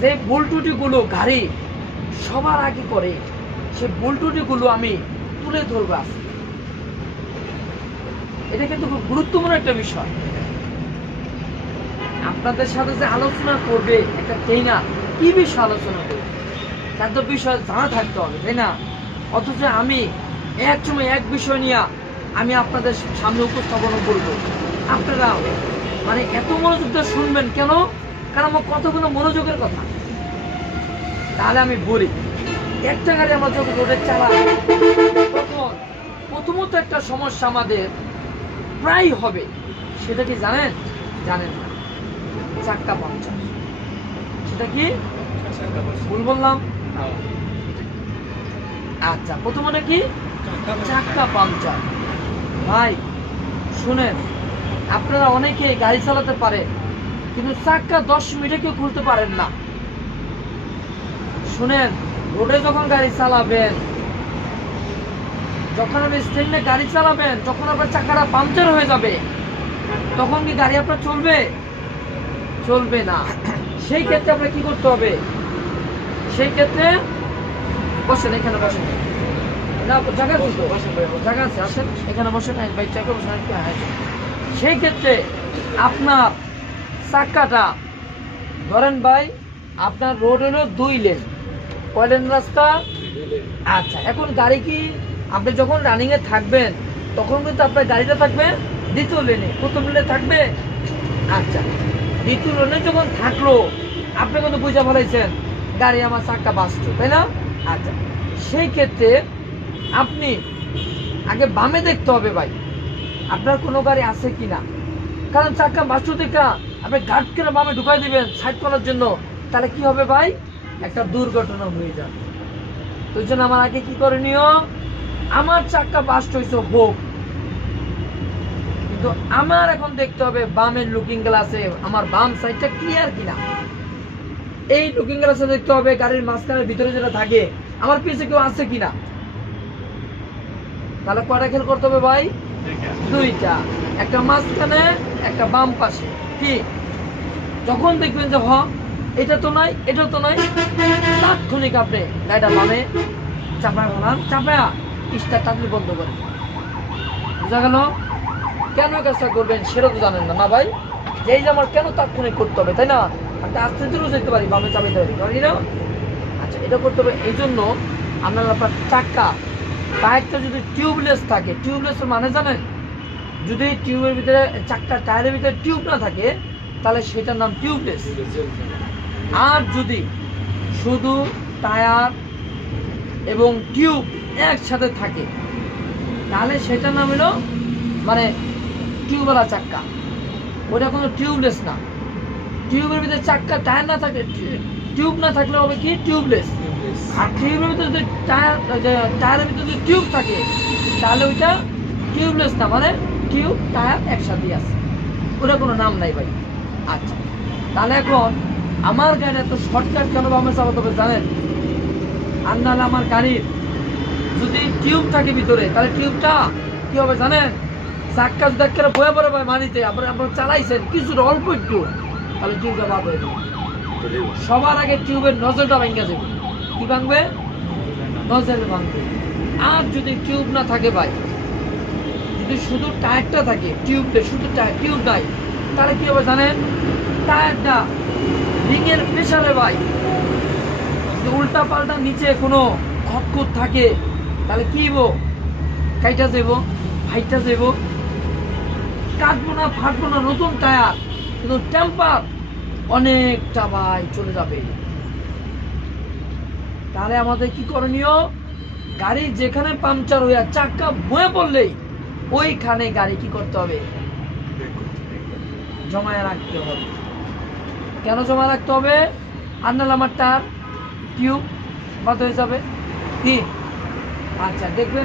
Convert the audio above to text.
যে ভুল ত্রুটিগুলো গাড়ি সবার আগে করে, সে ভুল ত্রুটিগুলো আমি তুলে ধরবো আজকে। এটা কিন্তু খুব গুরুত্বপূর্ণ একটা বিষয়। আপনাদের সাথে যে আলোচনা করবে একটা ট্রেনার, কি বিষয় আলোচনা করবে তার তো বিষয় জানা থাকতে হবে, তাই না? অথচ আমি এক সময় এক বিষয় নিয়ে আমি আপনাদের সামনে উপস্থাপন করব, আপনারা মানে এত মনোযোগ দিয়ে শুনবেন কেন? কারণ আমার কতগুলো মনোযোগের কথা। তাহলে আমি বলি, একটা গাড়ি আমরা যখন রোডে চালাই তখন প্রথমত একটা সমস্যা আমাদের প্রায় হবে, সেটা কি জানেন? জানেন না, চাক্কা পাংচার। সেটা কি ভুল বললাম? আচ্ছা, প্রথমে কি চাক্কা পাংচার। ভাই শুনেন, আপনারা অনেকে গাড়ি চালাতে পারে কিন্তু চাক্কা 10 মিনিটে কেউ খুলতে পারেন না। শুনেন, রোডে যখন গাড়ি চালাবেন, যখন আপনি স্ট্যান্ডে গাড়ি চালাবেন, যখন আপনার চাকাটা পাংচার হয়ে যাবে, তখন কি গাড়ি আপনার চলবে? চলবে না। সেই ক্ষেত্রে আপনার কি করতে হবে? সেই ক্ষেত্রে বসেন, এখানে বসেন। না জায়গা আছে তো? জায়গা আছে, আসেন এখানে বসেন। ভাই চাকা বসেন। সেই ক্ষেত্রে আপনার চাকাটা ধরেন ভাই, আপনার রোড হলো 2 লেন, কয় লেন রাস্তা? আচ্ছা, এখন গাড়ি কি আপনি যখন রানিং এ থাকবেন তখন কিন্তু আপনার গাড়িটা থাকবে 2য় লেনে, প্রথম লেনে থাকবে। আচ্ছা, 2য় লেনে যখন থাকলো, আপনি কিন্তু বুঝা ফেলাইছেন গাড়ি আমার চাক্কা বাঁচছে, তাই না? আচ্ছা, সেই ক্ষেত্রে আপনি আগে বামে দেখতে হবে ভাই, আপনার কোনো গাড়ি আছে কিনা। কারণ চাক্কা বাঁচতে দেখা আপনি গার্ড করে বামে ঢুকাই দিবেন সাইড করার জন্য, তাহলে কি হবে ভাই? একটা দুর্ঘটনা হয়ে যাবে। তো জন্য আমার আগে কি করণীয়? আমার চাক্কা বাস্ট হয়েছে হোক, কিন্তু আমার এখন দেখতে হবে বামের লুকিং গ্লাসে আমার বাম সাইডটা ক্লিয়ার কিনা। এই লুকিং গ্লাসে দেখতে হবে গাড়ির মাঝখানের ভিতরে যেটা থাকে আমার পিছে কেউ আছে কিনা। তাহলে কয়টা খেয়াল করতে হবে ভাই? 2টা, একটা মাঝখানে একটা বাম পাশে। কি যখন দেখবেন যে এটা তো নাই, এটা তো নাই, তাৎক্ষণিক আপনি গাড়িটা বামে চাপড়া ফেলান, চাপড়া স্টার্ট টানলে বন্ধ করেন। বুঝা গেল? কেন কাজটা করবেন সেটা তো জানেন না, না ভাই? এই যে আমার কেন তাৎক্ষণিক করতে হবে, তাই না? আপনি আস্তে ধীরেও যেতে পারি, বামে চাপাইতে পারি না। আচ্ছা, এটা করতে হবে এই জন্য আপনার চাক্কা টায়ারটা যদি টিউবলেস থাকে, টিউবলেস মানে জানেন? যদি টিউবের ভিতরে চাক্কা টায়ারের ভিতরে টিউব না থাকে তাহলে সেটার নাম টিউবলেস। আর যদি শুধু টায়ার এবং টিউব একসাথে থাকে তাহলে সেটার নাম হলো মানে টিউবওয়ালা চাক্কা, ওটা কোনো টিউবলেস না। টিউবের ভিতরে চাক্কা টায়ার না থাকে, টিউব না থাকলে হবে কি? টিউবলেস। আর টিউবের ভিতরে যদি টায়ারের ভিতরে যদি টিউব থাকে তাহলে ওইটা টিউবলেস না, মানে টিউব টায়ার একসাথে আছে, ওটা কোনো নাম নাই ভাই। আচ্ছা, তাহলে এখন আমার গাড়ি এত শর্টকাট কেন বামে চালাতে হবে জানেন? আর নাহলে আমার গাড়ির যদি টিউব থাকে ভিতরে তাহলে টিউবটা কি হবে জানেন? চাক্কা যদি একটা বয়ে পড়ে ভাই মানিতে, আপনার চালাইছেন কিছুটা অল্প একটু, তাহলে টিউবটা বাদ হয়ে যাবে। সবার আগে টিউবের নজলটা ভেঙে যাবে। কি ভাঙবে? নজল ভাঙবে। আর যদি টিউব না থাকে ভাই, যদি শুধু টায়ারটা থাকে, টিউবটা শুধু টায়ার, টিউব নাই, তাহলে কি হবে জানেন? টায়ারটা রিংয়ের প্রেসারে ভাই উল্টা পাল্টা নিচে কোনো খটখট থাকে তাহলে কি হবো? কাইটা যাব, ফাইটা যাব, কাটবো না, ফাটবো না, নতুন টায়ার, কিন্তু টেম্পার অনেকটা ভাই চলে যাবে। তাহলে আমাদের কি করণীয়? গাড়ি যেখানে পাংচার হইয়া চাক্কা বয়ে পড়লেই ওইখানে গাড়ি কি করতে হবে? জমায় রাখতে হবে। কেন জমা রাখতে হবে? আর নাহলে আমার টায়ার টিউব বাদ হয়ে যাবে। কি আচ্ছা দেখবেন